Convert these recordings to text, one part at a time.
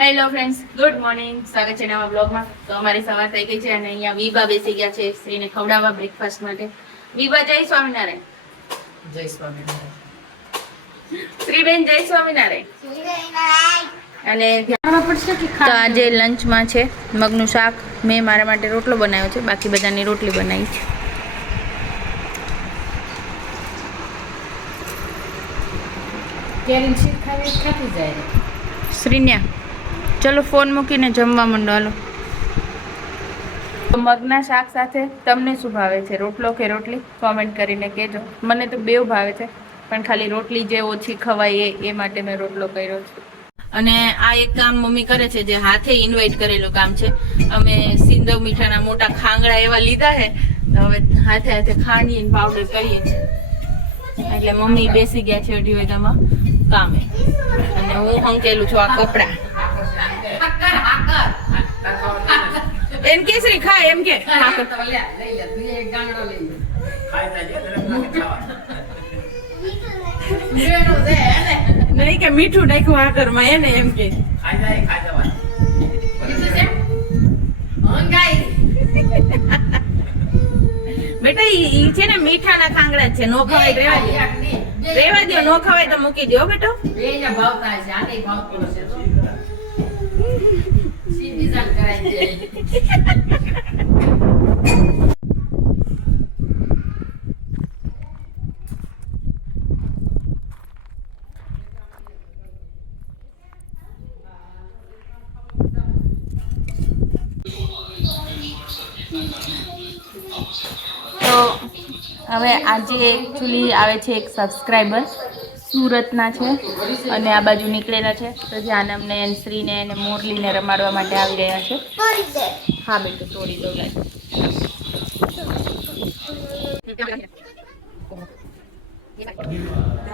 Hello friends good morning સ્વાગત છે નવા બ્લોગમાં તો અમારી સવાર થઈ ગઈ છે અને અહીંયા વિભા બેસી ગયા છે શ્રીને ખવડાવવા બ્રેકફાસ્ટ માટે. વિભા જય સ્વામિનારાયણ. જય સ્વામિનારાયણ. શ્રીબેન જય સ્વામિનારાયણ. અને તો આજે લંચમાં છે મગનું શાક મેં મારા માટે રોટલો બનાવ્યો છે. બાકી બધાની રોટલી બનાવી છે. કેરીને શીત ખાવી ખાતી જાય. શ્રીન્યા. ચલો ફોન મૂકીને જમવા માંડો, હાલો. મગના શાક સાથે તમને શું ભાવે છે? રોટલો કે રોટલી? કોમેન્ટ કરીને કહેજો. મને તો બેવ ભાવે છે, પણ ખાલી રોટલી જે ઓછી ખવાય એ માટે મેં રોટલો કર્યો છે. અને આ એક કામ મમ્મી કરે છે, જે હાથે ઇન્વાઇટ કરેલું કામ છે. અમે સિંધવ મીઠાના મોટા ખાંગડા એવા લીધા તો હવે હાથે હાથે ખાંડી પાવડર કરીએ. છીએ એટલે મમ્મી બેસી ગયા છે અઢી વાગ્યામાં કામે. અને હું હંકેલું છું આ કપડા. એમ કે શ્રી ખા એમ કે. છે? નહીં કે મીઠું નાખ્યું હાકરમાં એને એમ કે. છે? બેટા ઈ ઈ છે ને મીઠાના ખાંગડા છે નો ખવાય રેવા દે. રેવા દો નો ખવાય તો મૂકી દો બેટો. ભાવતા છે આને ભાવતું હશે તો હવે આજે એકચ્યુઅલી આવે છે એક સબસ્ક્રાઈબર સુરતના છે અને આ બાજુ નીકળેલા છે. તો જાનમને શ્રીને અને મોરલીને રમાડવા માટે આવી રહ્યા છે. હા બેટો તોડી દઉં.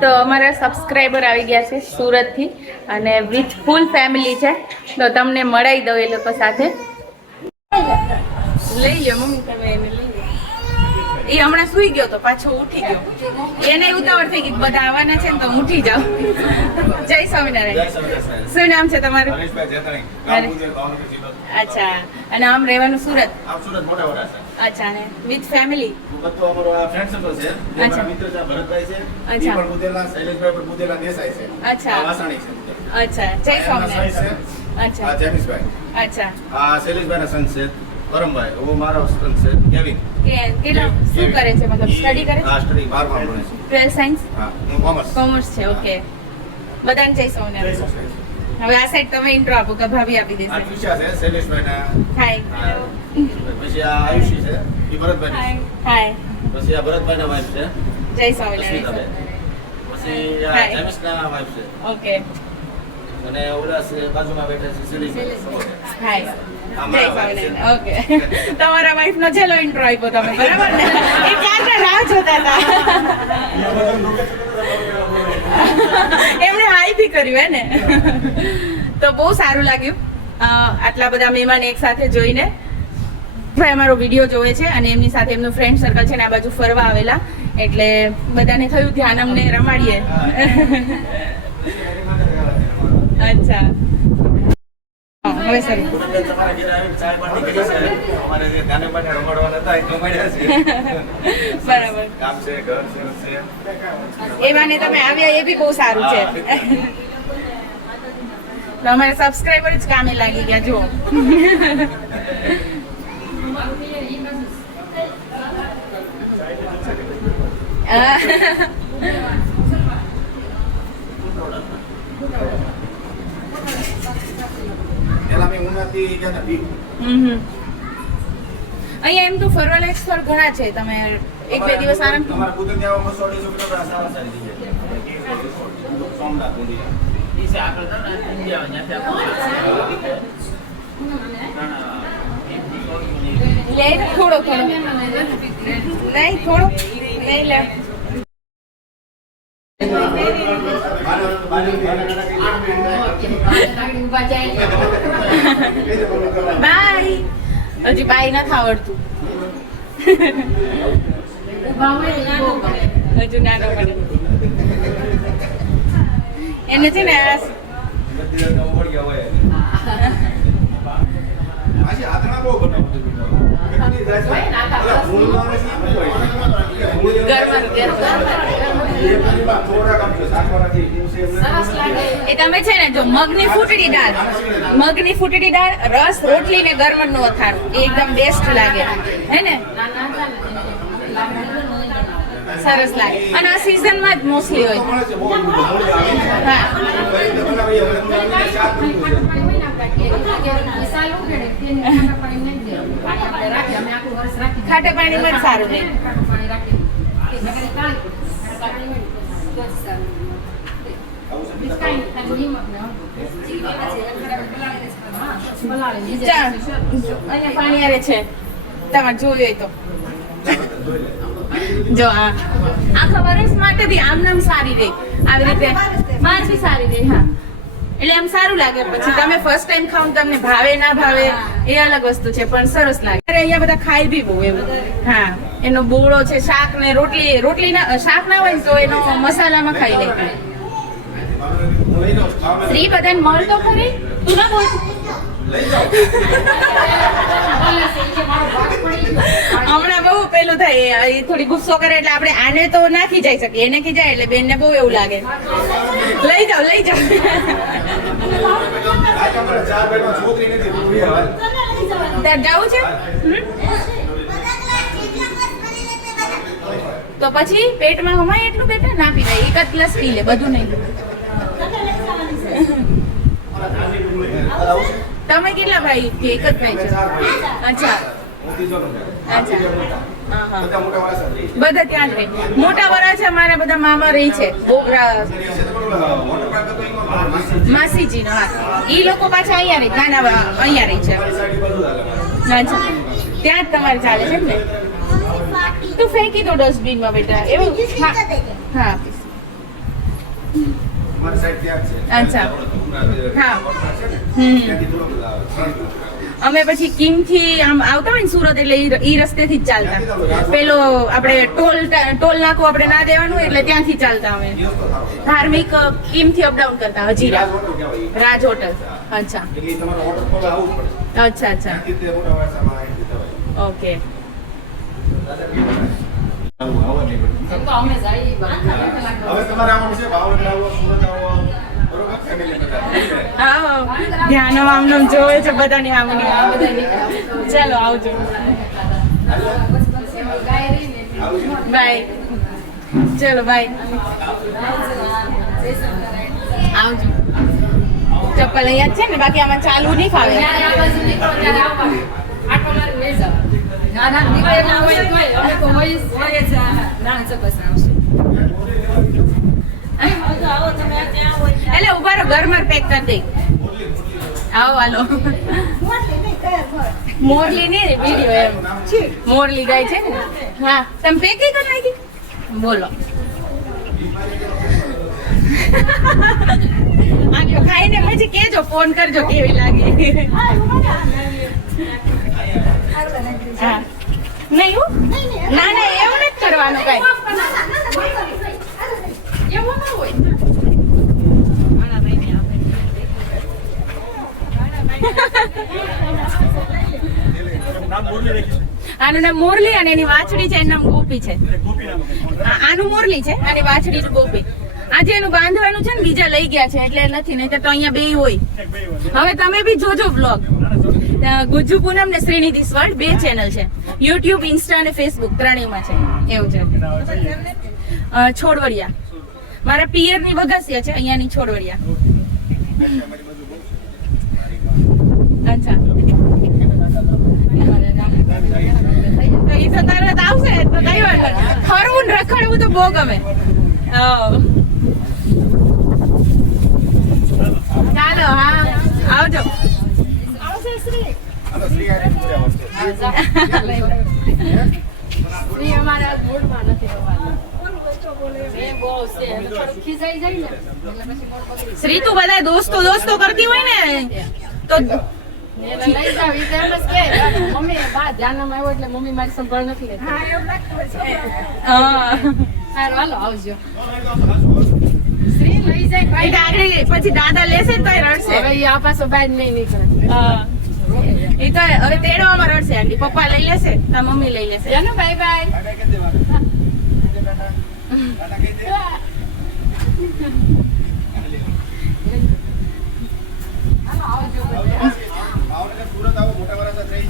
તો અમારા સબસ્ક્રાઈબર આવી ગયા છે સુરતથી અને વિથ ફૂલ ફેમિલી છે. તો તમને મળાવી દઉં એ લોકો સાથે. લઈ લો મમ્મી, તમે એને લઈ એ હમણાં સુઈ ગયો તો પાછો ઉઠી ગયો. એને ઉતાવળ થઈ ગઈ બધા આવવાના છે ને તો ઉઠી જાઉં. જય સ્વામિનારાયણ. શું નામ છે તમારું? અચ્છા. અને આમ રહેવાનું સુરત? અચ્છા ને વિથ ફેમિલી અચ્છા. અચ્છા. અચ્છા. અચ્છા. જય સ્વામિનારાયણ. અચ્છા. અચ્છા. કે કેટલા શું કરે છે? મતલબ સ્ટડી કરે છે? ટ્વેલ્થ સાયન્સ કોમર્સ છે. ઓકે બધાને જય હવે આ સાઈડ તમે ઇન્ટ્રો આપો કે ભાભી આપી દેશે. હાય પછી આ આયુષી છે એ ભરતભાઈ હાય પછી આ ભરતભાઈ ના વાઇફ છે. જય અસ્મિતાબેન. પછી આ Hi. ના વાઇફ છે. ઓકે અને બાજુમાં બેઠા છે ઓકે તમારા વાઈફ નો છેલ્લો ઇન્ટ્રો આપ્યો તમે બરાબર ને? એ ક્યારના રાહ જોતા હતા? એમણે હાઈ થી કર્યું હે ને? તો બહુ સારું લાગ્યું. આટલા બધા મહેમાન એક સાથે જોઈને. ભાઈ અમારો વીડિયો જોવે છે અને એમની સાથે એમનું ફ્રેન્ડ સર્કલ છે ને આ બાજુ ફરવા આવેલા. એટલે બધાને થયું ધ્યાન અમને રમાડીએ. અચ્છા. હવે સર. તમે આવ્યા, એ બી બહુ સારું છે. અમારા સબસ્ક્રાઈબર જ કામે લાગી ગયા જો પેલા અહીંયા એમ તો ફરવાલાયક સ્થળ ઘણા છે. તમે એક બે દિવસ આરામ તમારા કુદરત ત્યાં અઢીસો કિલોમીટર સારા સારી જગ્યાએ સોમનાથ મંદિર લે થોડો થોડો. નહીં થોડો. નહીં લે ઊભા જાય. બાય. હજી બાય નથી આવડતું. હજુ નાનો પડે. એને છે ને ગરમ, ગરમ. એ પરિવાર થોડાક આમ છે, શાકભાજી, દિવસે એમને- સરસ લાગે એ તમે છે ને જો મગની ફૂટડી દાળ, મગની ફૂટડી દાળ રસ રોટલી ને ગરમણનું અથાણું એ એકદમ બેસ્ટ લાગે હે ને સરસ લાગે અને આ સિઝનમાં જ મોસ્ટલી હોય. હા. ખાટા પાણીમાં જ સારું રહે. આમ સારી લાગે પછી તમે ફર્સ્ટ ટાઈમ ખાવ તમને ભાવે ના ભાવે એ અલગ વસ્તુ છે પણ સરસ લાગે અરે અહીંયા બધા ખાઈ બી બહુ એવું હા એનો બોળો છે શાક ને રોટલી રોટલી ના શાક ના હોય તો એનો મસાલામાં ખાઈ લે. શ્રી બધાને મળ તો ખરી? તું ના બોલ. હમણાં બહુ પેલું થાય થોડી ગુસ્સો કરે એટલે આપણે આને તો નાખી જઈ શકીએ, એને ખીજાય એટલે બેનને બહુ એવું લાગે. લઈ જાઓ લઈ જાઓ. જવું છે? તો પછી પેટમાં હમાય એટલું બેટા ના પીવાય, એક જ ગ્લાસ પી લે, બધું નહીં. તમે કેટલા ભાઈ? કે એક જ ભાઈ છો? અચ્છા. બધા ત્યાં જ રહે. મોટા વરા છે મારા બધા મામા રહી છે. માસીજી નો હા. ઈ લોકો પાછા અહીંયા રહી નાના અહીંયા રહી છે. અચ્છા. ત્યાં જ તમારે ચાલે છે ને તું ફેંકી દો ડસ્ટબિનમાં બેટા. એવું હા. હા સાઈડ ત્યાં છે. અચ્છા. હા. અમે પછી કિંગથી આમ આવતા હોય ને સુરત એટલે ઈ- રસ્તે રસ્તેથી જ ચાલતા પેલો આપણે ટોલ ટોલ નાકો આપણે ના દેવાનું એટલે ત્યાંથી ચાલતા અમે. ધાર્મિક કિમથી અપડાઉન કરતા હજીરા રાજ હોટલ અચ્છા. અચ્છા અચ્છા. ઓકે ધ્યાન આમ નામ જોવે છે બધાની આમની ચાલો આવજો. બાય. ચલો બાય. આવજો. ચપ્પલ અહીંયા છે ને બાકી આમાં ચાલુ નહીં ફાવે. આ. ના, ના, નીકળે ના હોય જ. હોય જ. ના, ચોક્કસ આવશે. એટલે ઊભા રહો ઘરમાં પેક કરી દઈ આવો, હાલો. મોરલી નહીં વીડિયો એમ. મોરલી ગાય છે ને? હા, તમે પેક કરી નાખી? પછી કેજો ફોન કરજો કેવી લાગી. નહીં ના ના, એવું નથી કરવાનું કઈ એવું ના હોય આનું નામ મોરલી અને એની વાછડી છે એનું નામ ગોપી છે. આનું મોરલી છે અને વાછડી ગોપી. આજે એનું બાંધવાનું છે ને બીજા લઈ ગયા છે એટલે નથી નહીં તો અહીંયા બે હોય. હવે તમે બી જોજો બ્લોગ ગુજ્જુ પૂનમ ને શ્રીનિધિ સ્વર્ડ બે ચેનલ છે. યુટ્યુબ ઇન્સ્ટા અને ફેસબુક ત્રણેયમાં છે. એવું છે. છોડવડિયા. મારા પિયરની વગાસિયા છે અહીંયાની છોડવડિયા અચ્છા તો ઈ તો તરત આવશે તો કઈ વાંધો નહીં. ફરવું ને રખડવું તો બહુ ગમે. ચાલો હા. આવજો. શ્રી અમારા મૂળમાં નથી શ્રી તું બધા દોસ્તો દોસ્તો કરતી હોય ને? તો જાય. લઈ જાવ, ઈ તો એમ મમ્મી બા ધ્યાનમાં આવ્યો એટલે મમ્મી મારી સંભાળ નથી લેતી. હા સારું હાલો આવજો. શ્રી લઈ જાય એ ભાઈ. તો આગળ લે. પછી દાદા લેશે તો રડશે. હવે આ પાછો બહાર નહીં નીકળે. હા. એ તો હવે તેડવામાં રડશે આંટી. પપ્પા લઈ લેશે તા મમ્મી લઈ લેશે. ચાલો બાય બાય. સુરત આવો મોટા વરાછા થઈ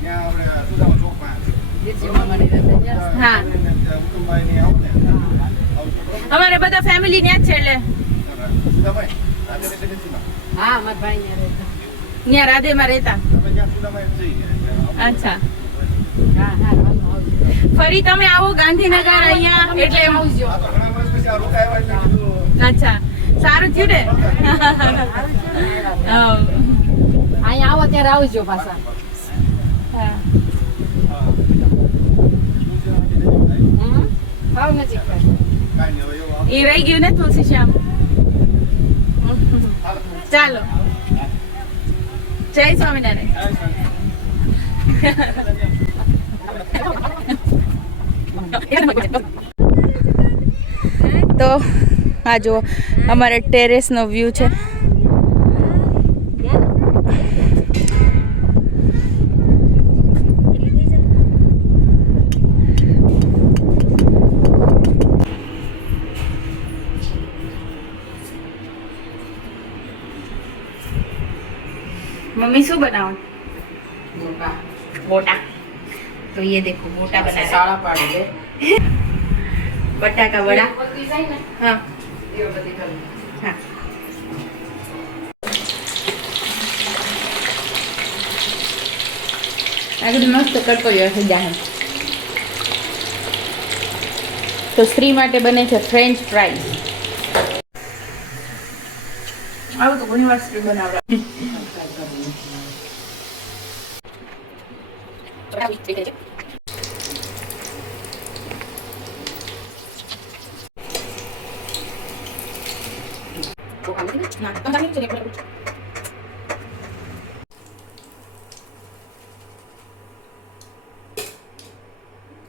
ત્યાં આપણે સુદામા ચોકમાં હા. ઉત્તમભાઈ ની આવો ને. આવજો અમારે બધા ફેમિલી ત્યાં જ છે એટલે. રાધે હા મારા ભાઈ રહેતા. ત્યાં રહેતા. સુદામાઈ જ જઈ અચ્છા. હા હા ફરી તમે આવો ગાંધીનગર અહીંયા એટલે આવજો અચ્છા. સારું થયું ને? હા. અહીંયા આવો ત્યારે આવજો પાછા. હા. આવો. એ રહી ગયું ને તુલસી શ્યામ? ચાલો. જય સ્વામિનારાયણ. તો આ જો અમારે ટેરેસનો વ્યૂ છે. मम्मी શું બનાવો बोटा तो ये देखो बोटा बना रहे શાળા પાડે છે. हैं। बटाका वड़ा પતી જાય ને हाँ એ બધી કરી. हाँ આગળ મસ્ત કટકોયો છે જાહેર તો સ્ત્રી માટે બને છે ફ્રેન્ચ ફ્રાઈઝ આવું તો ઘણી વાર સ્ત્રી બનાવડા ના, તો સારી છે ને?